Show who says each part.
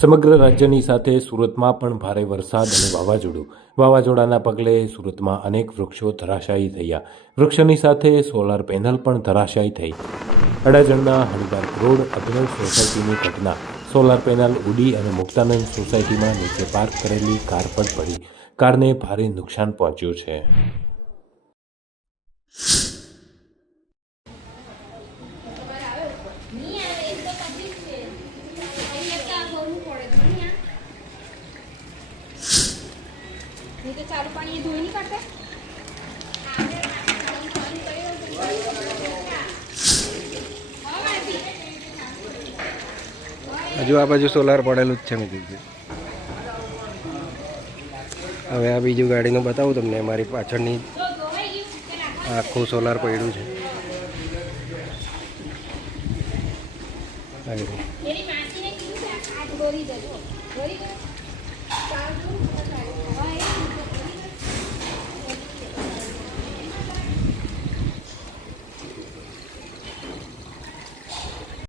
Speaker 1: સમગ્ર રાજ્યની સાથે સુરતમાં પણ ભારે વરસાદ અને વાવાઝોડું. વાવાઝોડાના પગલે સુરતમાં અનેક વૃક્ષો ધરાશાયી થયા. વૃક્ષોની સાથે સોલાર પેનલ પણ ધરાશાયી થઈ. અડાજણના હરિદાર રોડ અભિનવ સોસાયટીની ઘટના. સોલાર પેનલ ઉડી અને મુક્તાનંદ સોસાયટીમાં નીચે પાર્ક કરેલી કાર પર પડી. કારને ભારે નુકસાન પહોંચ્યું છે.
Speaker 2: નહીં તો ચાલુ પાણી ધોઈ નહીં કાઢતા?
Speaker 3: હજુ આ બાજુ સોલાર પડેલું જ છે મેં કીધું હવે આ બીજું ગાડીનું બતાવું તમને મારી પાછળની આખું સોલાર પડ્યું છે. આ